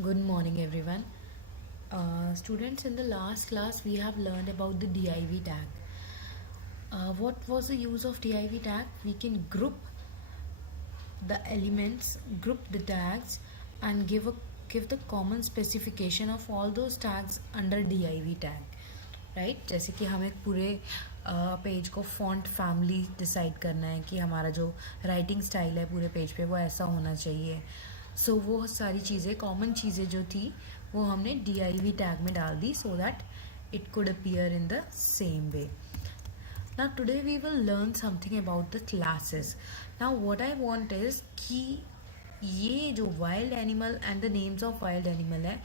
Good morning, everyone. Students, in the last class, we have learned about the div tag. What was the use of div tag? We can group the elements, group the tags, and give the common specification of all those tags under div tag. Right जैसे कि हमें पूरे page को font family decide करना है कि हमारा जो राइटिंग स्टाइल है पूरे पेज पे वो ऐसा होना चाहिए. सो वो सारी चीज़ें कॉमन चीज़ें जो थी वो हमने div टैग में डाल दी so that it could appear in the same way. Now today we will learn something about the classes. Now what I want is कि ये जो wild animal and the names of wild animal है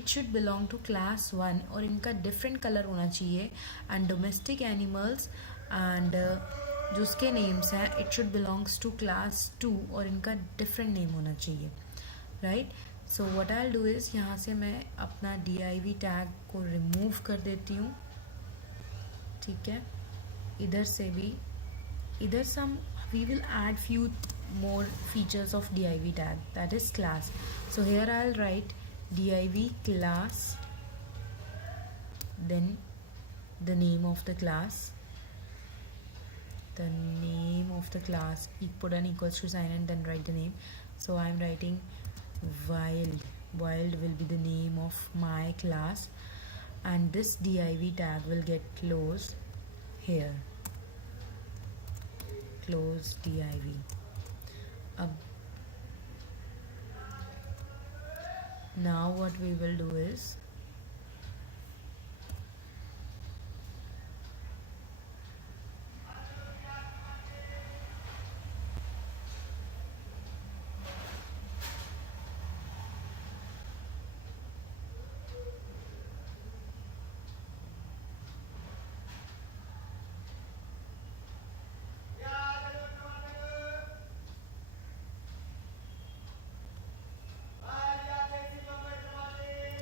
it should belong to class 1 और इनका different color होना चाहिए and domestic animals and जो उसके names हैं it should belongs to class 2 और इनका different name होना चाहिए. Right? So what I'll do is यहाँ से मैं अपना div tag को remove कर देती हूँ. ठीक है, इधर से भी इधर some we will add few more features of div tag, that is class. So here I'll write div class, then the name of the class, put an equals to sign and then write the name. So I'm writing wild will be the name of my class, and this div tag will get closed here, close div. Now what we will do is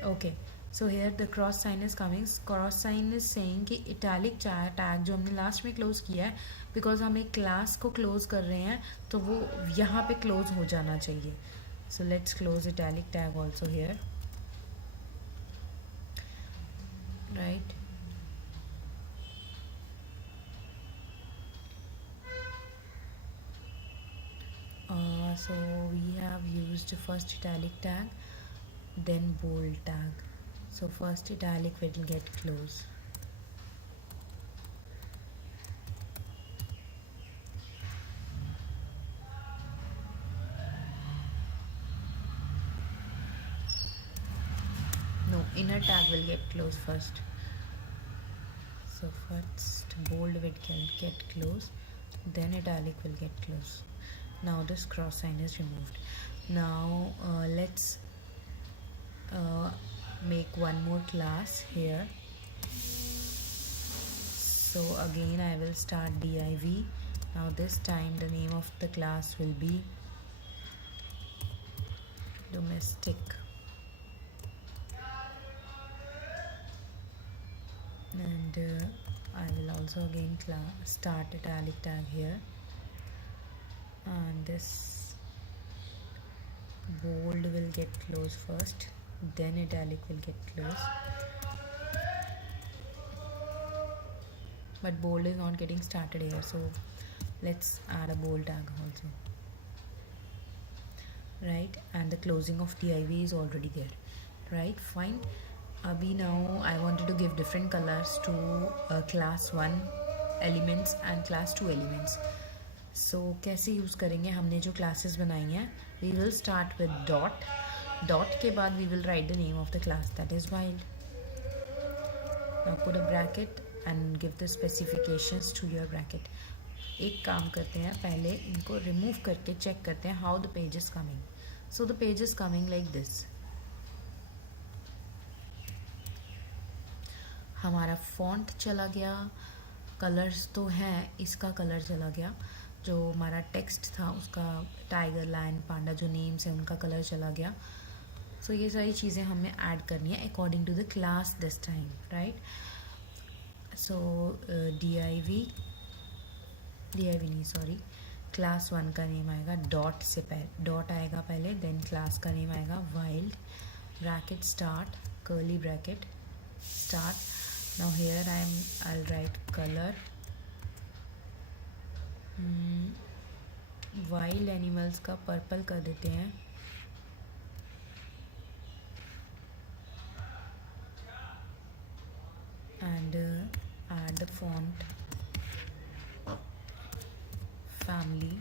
okay. So here the cross sign is coming. Cross sign is saying कि italic tag जो हमने last में close किया है because हम एक class को close कर रहे हैं तो वो यहाँ पे क्लोज हो जाना चाहिए. So let's close italic tag also here. Right. So we have used first italic tag, then bold tag. So first italic will get close. No, inner tag will get close first. So first bold will get close, then italic will get close. Now this cross sign is removed. Now let's make one more class here. So again I will start div. Now this time the name of the class will be domestic, and I will also again start italic tag here, and this bold will get close first, then italic will get close, but bold is not getting started here, so let's add a bold tag also. Right, and the closing of div is already there. Right, fine. Abhi now I wanted to give different colors to class 1 elements and class 2 elements. So कैसे use करेंगे? हमने जो classes बनाई हैं, we will start with dot. Dot के बाद we will write the name of the class, that is wild. Now put a bracket and give the specifications to your bracket. एक काम करते हैं, पहले इनको remove करके check करते हैं how the page is coming. So the page is coming like this. हमारा फॉन्ट चला गया, कलर्स तो हैं, इसका कलर चला गया, जो हमारा टेक्स्ट था उसका टाइगर, लायन, पांडा जो नेम्स हैं उनका कलर चला गया. सो ये सारी चीज़ें हमें ऐड करनी है according to the class this time. Right, so div नहीं, सॉरी, क्लास 1 का नेम आएगा डॉट से, पहले डॉट आएगा पहले, देन क्लास का नेम आएगा wild, bracket start, curly bracket start. Now here I'll write color. Wild animals का पर्पल कर देते हैं. And add the font family.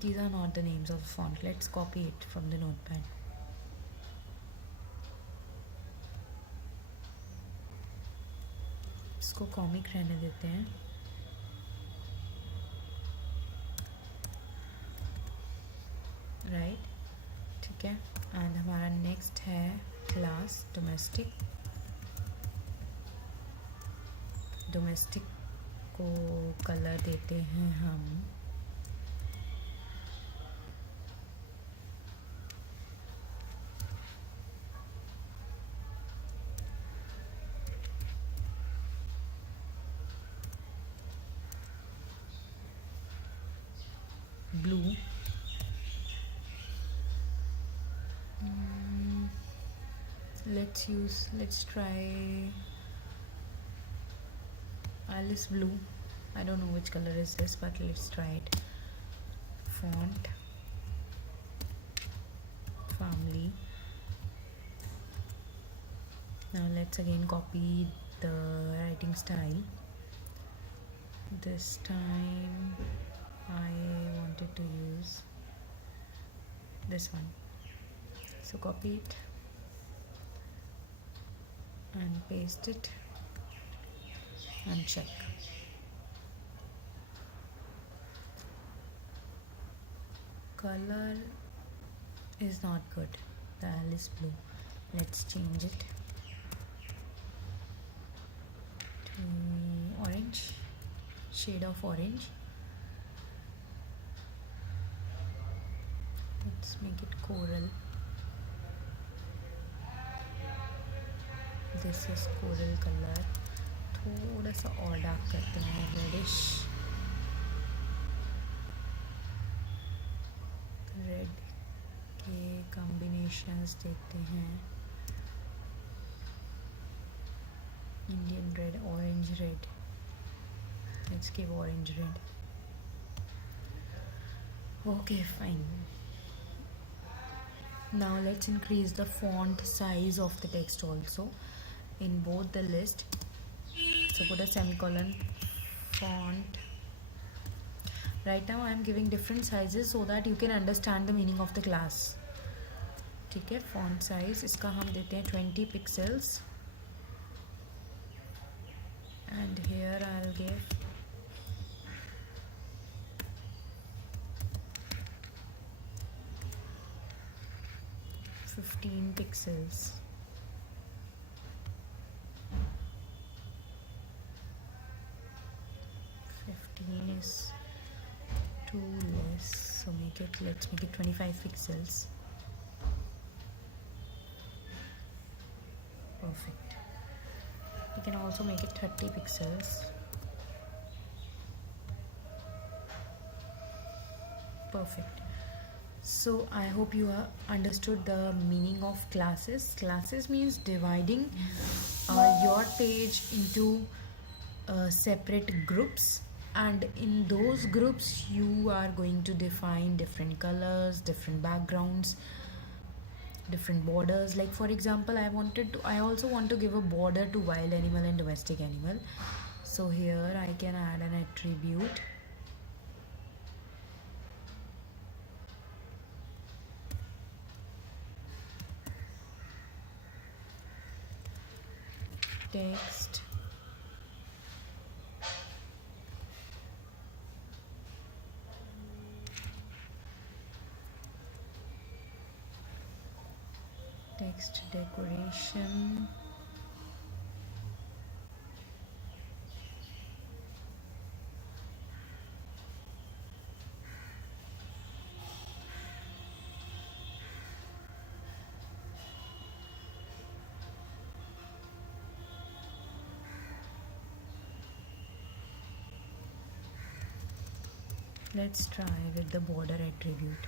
These are not the names of the font. Let's copy it from the notepad. इसको comic रहने देते हैं. Right, ठीक है. एंड हमारा नेक्स्ट है क्लास डोमेस्टिक. डोमेस्टिक को कलर देते हैं हम blue. Let's try Alice blue. I don't know which color is this, but let's try it. Font family. Now let's again copy the writing style. This time I wanted to use this one, so copy it and paste it and check. Color is not good, the Alice blue. Let's change it to orange, shade of orange. Let's make it coral. This is coral color. थोड़ा सा और dark करते हैं, reddish. Red के combinations देखते हैं. Indian red, orange red. Let's give orange red. Okay, fine. Now let's increase the font size of the text also in both the list. So put a semicolon. Font. Right now I am giving different sizes so that you can understand the meaning of the class. ठीक है. Font size इसका हम देते हैं 20 pixels. And here I'll give 15 pixels. Is too less, so let's make it 25 pixels. Perfect. We can also make it 30 pixels. Perfect. So I hope you have understood the meaning of classes. Classes means dividing your page into separate groups, and in those groups you are going to define different colors, different backgrounds, different borders. Like for example, I also want to give a border to wild animal and domestic animal. So here I can add an attribute. Text decoration Let's try with the border attribute.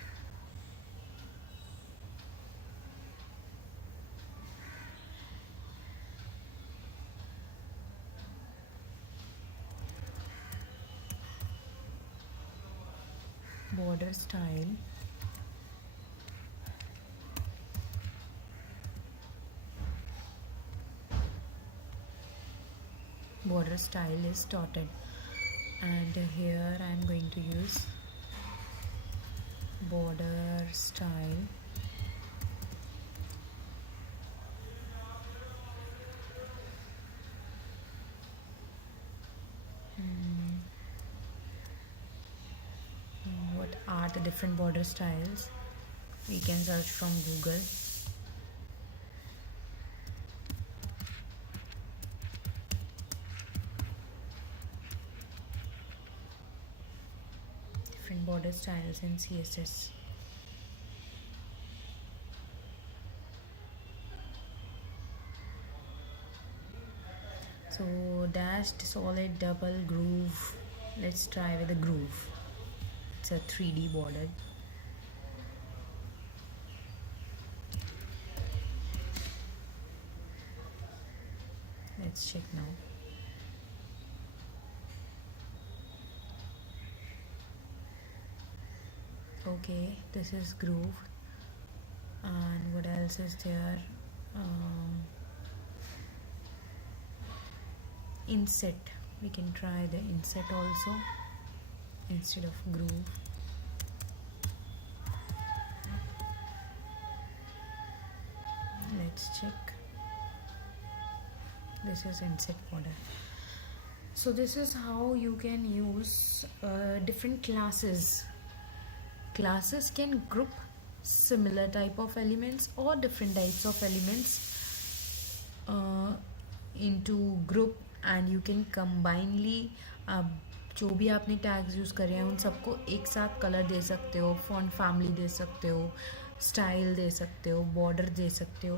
Border style. Border style is dotted, and here I am going to use border style what are the different border styles? We can search from Google. Different border styles in CSS. So dashed, solid, double, groove. Let's try with a groove. It's a 3D border. Let's check now. Okay, this is groove. And what else is there? Inset. We can try the inset also instead of groove. Let's check. This is inset border. So this is how you can use different classes. Classes can group similar type of elements or different types of elements into group, and you can combinedly जो भी आपने tags use करे हैं उन सबको एक साथ colour दे सकते हो, फॉन्ट फैमिली दे सकते हो, स्टाइल दे सकते हो, बॉर्डर दे सकते हो,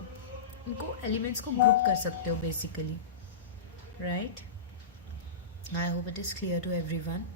उनको एलिमेंट्स को ग्रुप कर सकते हो basically, right? I hope it is clear to everyone.